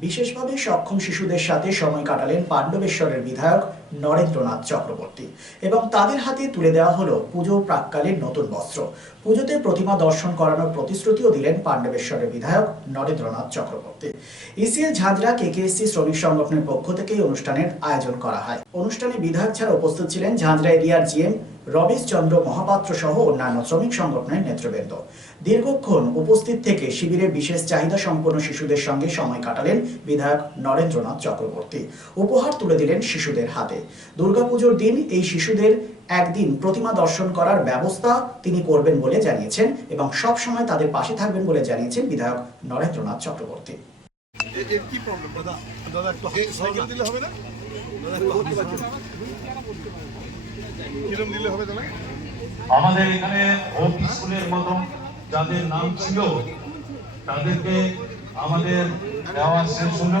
বিশেষভাবে সক্ষম শিশুদের সাথে সময় কাটালেন পাণ্ডবেশ্বরের বিধায়ক নরেন্দ্রনাথ চক্রবর্তী এবং তাদের হাতে তুলে দেওয়া হলো পুজো প্রাককালীন নতুন বস্ত্র। পুজোতে প্রতিমা দর্শন করানোর প্রতিশ্রুতিও দিলেন পাণ্ডবেশ্বরের বিধায়ক নরেন্দ্রনাথ চক্রবর্তী। ইসিএল ঝাঁঝরা কেকেএসসি শ্রমিক সংগঠনের পক্ষ থেকে অনুষ্ঠানের আয়োজন করা হয়। অনুষ্ঠানে বিধায়ক ছাড়া উপস্থিত ছিলেন ঝাঁঝরা এরিয়ার জিএম রমেশ চন্দ্র মহাপাত্র সহ অন্যান্য শ্রমিক সংগঠনের নেতৃবৃন্দ। দীর্ঘক্ষণ উপস্থিত থেকে শিবিরে বিশেষ চাহিদা সম্পন্ন শিশুদের সঙ্গে সময় কাটালেন বিধায়ক নরেন্দ্রনাথ চক্রবর্তী। উপহার তুলে দিলেন শিশুদের হাতে। দুর্গাপুজোর দিন এই শিশুদের একদিন প্রতিমা দর্শন করার ব্যবস্থা তিনি করবেন বলে জানিয়েছেন এবং সব সময় তাদের পাশে থাকবেন বলে জানিয়েছেন বিধায়ক নরেন্দ্রনাথ চক্রবর্তী। আমাদের এখানে স্কুলের মতন যাদের নাম ছিল, তাদেরকে আমাদের দেওয়া শেষ হলো।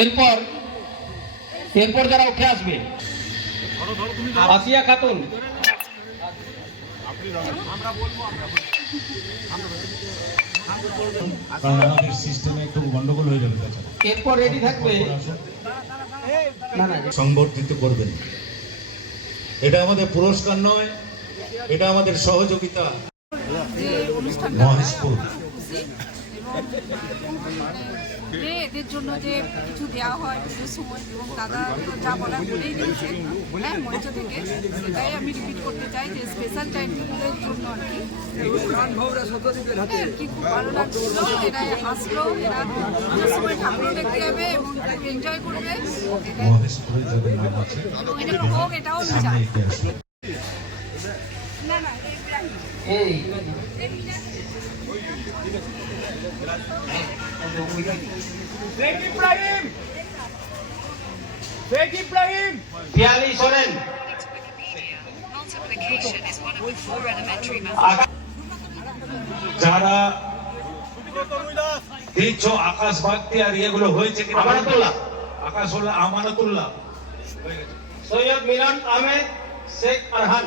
এরপর এরপর যারা উঠে আসবে আসিয়া খাতুন। কারণ আমাদের সিস্টেমে একটু গন্ডগোল হয়ে যাবে এরপর রেডি থাকবে? না না সংবর্ধিত করবেন। এটা আমাদের পুরস্কার নয় এটা আমাদের সহযোগিতা। মহেশপুর। যে এদের জন্য যে কিছু দেওয়া হয় পুজোর সময় এবং দাদা যা বলার বলেই দিয়েছে। হ্যাঁ মঞ্চ থেকে। সেটাই আমি রিপিট করতে চাই যে স্পেশাল টাইম জন্য আর কি। কি খুব ভালো লাগছিল এরা আসলো এরা পুজোর সময় ঠাকুর দেখতে যাবে এবং এনজয় করবে। এবং এটা হোক এটাও আমি চাই যারা দিচ্ছ আকাশ ভাগতি আর এগুলো হয়েছে কিনা আমানতুল্লাহ। আকাশ হলো আমানতুল্লাহ। সৈয়দ মিলন আহমেদ শেখ আরহান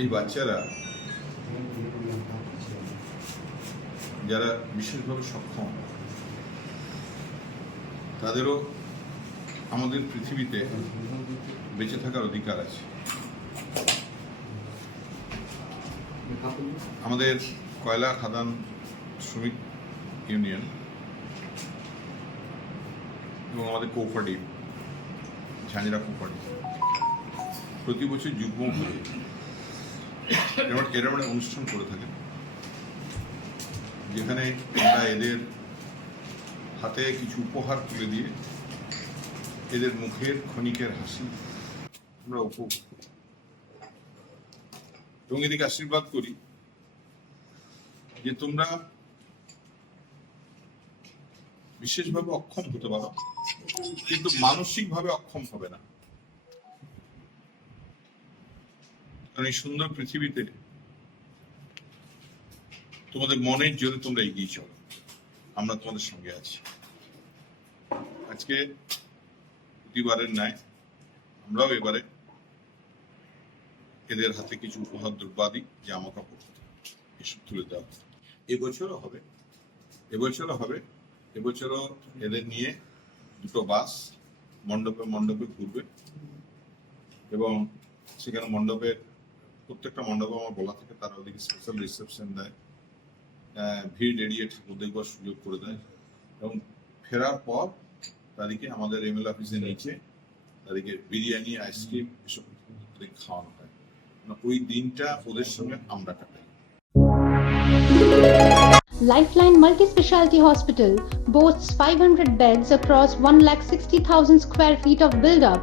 এই বাচ্চারা যারা বিশেষভাবে সক্ষম, তাদেরও আমাদের পৃথিবীতে বেঁচে থাকার অধিকার আছে। আমাদের কয়লা খাদান শ্রমিক ইউনিয়ন এবং আমাদের কোঅপারেটিভ, ঝাঁঝরা কোম্পানি প্রতি বছর যুগ্ম এরম এরম একটা অনুষ্ঠান করে থাকেন যেখানে আমরা এদের হাতে কিছু উপহার তুলে দিয়ে এদের মুখের ক্ষণিকের হাসি আমরা উপভোগ। এবং এদিকে আশীর্বাদ করি যে তোমরা বিশেষভাবে অক্ষম হতে পারো, কিন্তু মানসিকভাবে অক্ষম হবে না কারণ এই সুন্দর পৃথিবীতে তোমাদের মনের জোরে তোমরা এগিয়ে চলো। আমরা তোমাদের সঙ্গে আছি। আজকে প্রতিবারের ন্যায় আমরাও এবারে এদের হাতে কিছু উপহার দ্রব্যাদি জামা কাপড় এসব তুলে দেওয়া। এবছরও হবে। এবছরও হবে। এবছরও এদের নিয়ে দুটো বাস মণ্ডপে মণ্ডপে ঘুরবে এবং সেখানে মণ্ডপের প্রত্যেকটা মণ্ডপে আমার বলা থাকে তারা ওদিকে স্পেশাল রিসেপশন দেয়। ভিড় এড়িয়ে ঠাকুর দেখবার সুযোগ করে দেয়। এবং ফেরার পর তাদেরকে আমাদের এমএল অফিসের নিচে তাদেরকে বিরিয়ানি আইসক্রিম এসব খাওয়ানো হয়। মানে ওই দিনটা ওদের সঙ্গে আমরা কাটাই। Lifeline Multi-Specialty Hospital boasts 500 beds across 1,60,000 square feet of build-up,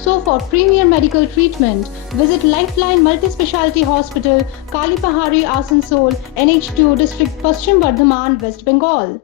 So, for premier medical treatment, visit Lifeline Multi Speciality Hospital, Kalipahari, Asansol, NH2 District, Paschim Bardhaman, West Bengal.